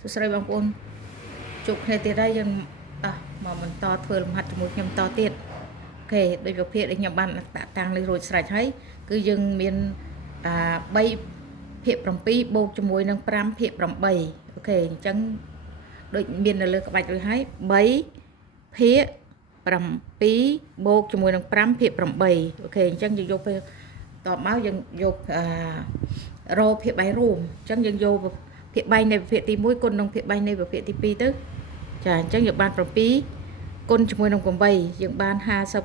សួស្តីបងប្អូនជួបគ្នាទៀតហើយយើងមកបន្តធ្វើលំហាត់ជាមួយខ្ញុំតទៀតអូខេដោយប្រភេទដែលខ្ញុំបានដាក់តាំងនេះរួចស្រេចហើយគឺយើងមាន3ភាគ7បូកជាមួយនឹង5ភាគ8អូខេអញ្ចឹងដូចមាននៅលើក្បាច់រួចហើយ3ភាគ7បូកជាមួយនឹង5ភាគ8អូខេអញ្ចឹងយើងយកពេលតបមកយើងយករោភាគ3រួមអញ្ចឹងយើងយកភាគ3នៃប្រភេទទី1គុណនឹងភាគ3នៃប្រភេទទី2ទៅចាអញ្ចឹងយើងបាន7គុណជាមួយនឹង8យើងបាន50 7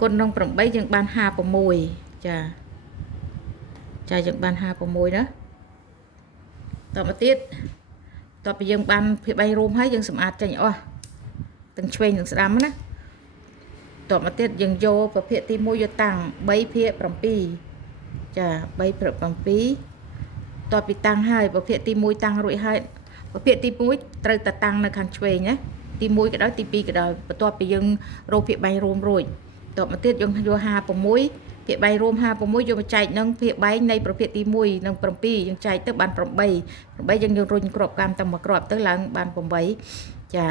គុណនឹង8យើងបាន56ចាយើងបាន56ណាតទៅទៀតតទៅយើងបានភាគ3រួមហើយយើងសម្អាតចេញអស់ទាំងឆ្វេងទាំងស្ដាំណាតមកទៀតយើងយកប្រភេទទី1យកតាំង3ភាគ7ចា3ភាគ7តពីតាំងហើយប្រភេទទី1តាំងរួចហើយប្រភេទទី1ត្រូវតែតាំងនៅខាងឆ្វេងណាទី1ក៏ដោយទី2ក៏ដោយបន្ទាប់ពីយើងរកភាគ3រួមរួចតមកទៀតយើងយក56ភាគ3រួម56យកមកចែកនឹងភាគ3នៃប្រភេទទី1និង7យើងចែកទៅបាន8យើងរុញគ្រាប់កម្មតែមួយគ្រាប់ទៅឡើងបាន8ចាក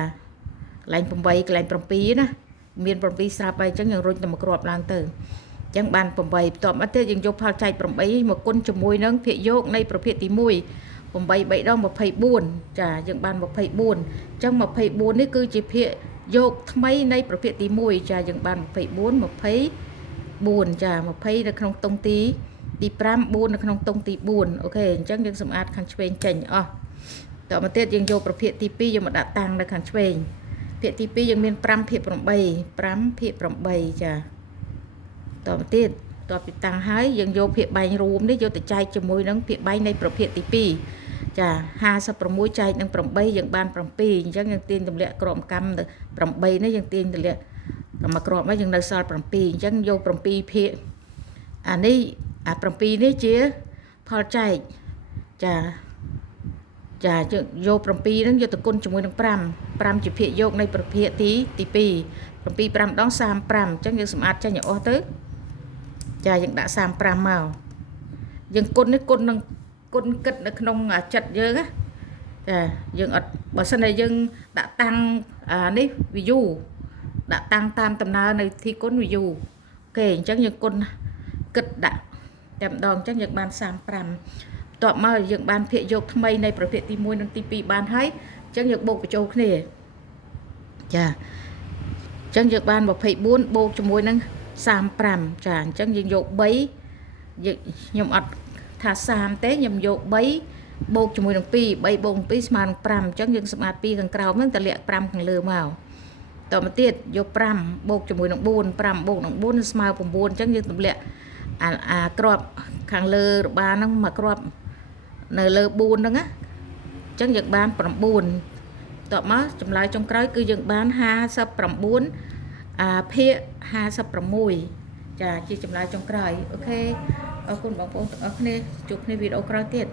ន្លែង8កន្លែង7ណាមាន7ស្រាប់ហើយអញ្ចឹងយើងរុញតែមួយគ្រាប់ឡើងទៅអញ្ចឹងបាន8បន្ទាប់មកទៀតយើងយកផលចែក8មកគុណជាមួយនឹងភាគយកនៃប្រភេទទី1 8 3ដង24ចាយើងបាន24អញ្ចឹង24នេះគឺជាភាគយកថ្មីនៃប្រភេទទី1ចាយើងបាន24ចា20នៅក្នុងតុងទី5 4នៅក្នុងតុងទី4អូខេអញ្ចឹងយើងសម្អាតខាងឆ្វេងចេញអស់តទៅមកទៀតយើងយកប្រភេទទី2យកមកដាក់តាំងនៅខាងឆ្វេងភាគទី2យើងមាន5ភាគ8ចាតទៅទៀតតទៅពីតាំងហើយយើងយកភាគ3រួមនេះយកទៅចែកជាមួយនឹងភាគ3នៃប្រភេទទី2ចា56ចែកនឹង8យើងបាន7អញ្ចឹងយើងទាញទម្លាក់ក្របកម្មទៅ8នេះយើងទាញទម្លាក់មកក្របហើយយើងនៅសល់7អញ្ចឹងយក7ភាគអានេះ7នេះជាផលចែកចាយក7ហ្នឹងយកទៅគុណជាមួយនឹង5ជាភាគយកនៃប្រភេទទី2 7 5ដង35អញ្ចឹងយើងសម្អាតចេញឲ្យអស់ទៅចាយើងដាក់35មកយើងគុណនេះគុណនឹងគុណគិតនៅក្នុងចិត្តយើងណាចាយើងអត់បើសិនតែយើងដាក់តាំងនេះវាយូរដាក់តាំងតាមដំណើរនៅទីគុណវាយូរអូខេអញ្ចឹងយើងគុណគិតដាក់តែម្ដងអញ្ចឹងយើងបាន35តបមកយើងបានភាគយកថ្មីនៃប្រភេទទី1និងទី2បានហើយអញ្ចឹងយើងបូកបញ្ចូលគ្នាចាអញ្ចឹងយើងបាន24បូកជាមួយនឹង35ចាអញ្ចឹងយើងយក3ខ្ញុំអត់ថា30ទេខ្ញុំយក3បូកជាមួយនឹង2 3បូក2ស្មើនឹង5អញ្ចឹងយើងសម្អាត2ខាងក្រោមហ្នឹងតម្លាក់5ខាងលើមកតមកទៀតយក5បូកជាមួយនឹង4 5បូកនឹង4ស្មើ9អញ្ចឹងយើងតម្លាក់ក្របខាងលើរបាហ្នឹងមកក្របនៅលើ4ហ្នឹងណាអញ្ចឹងយើងបាន9តបមកចម្លើយចុងក្រោយគឺយើងបាន59ភាគ56ចាជាចម្លើយចុងក្រោយអូខេអរគុណបងប្អូនទាំងអស់គ្នាជួបគ្នាវីដេអូក្រោយទៀត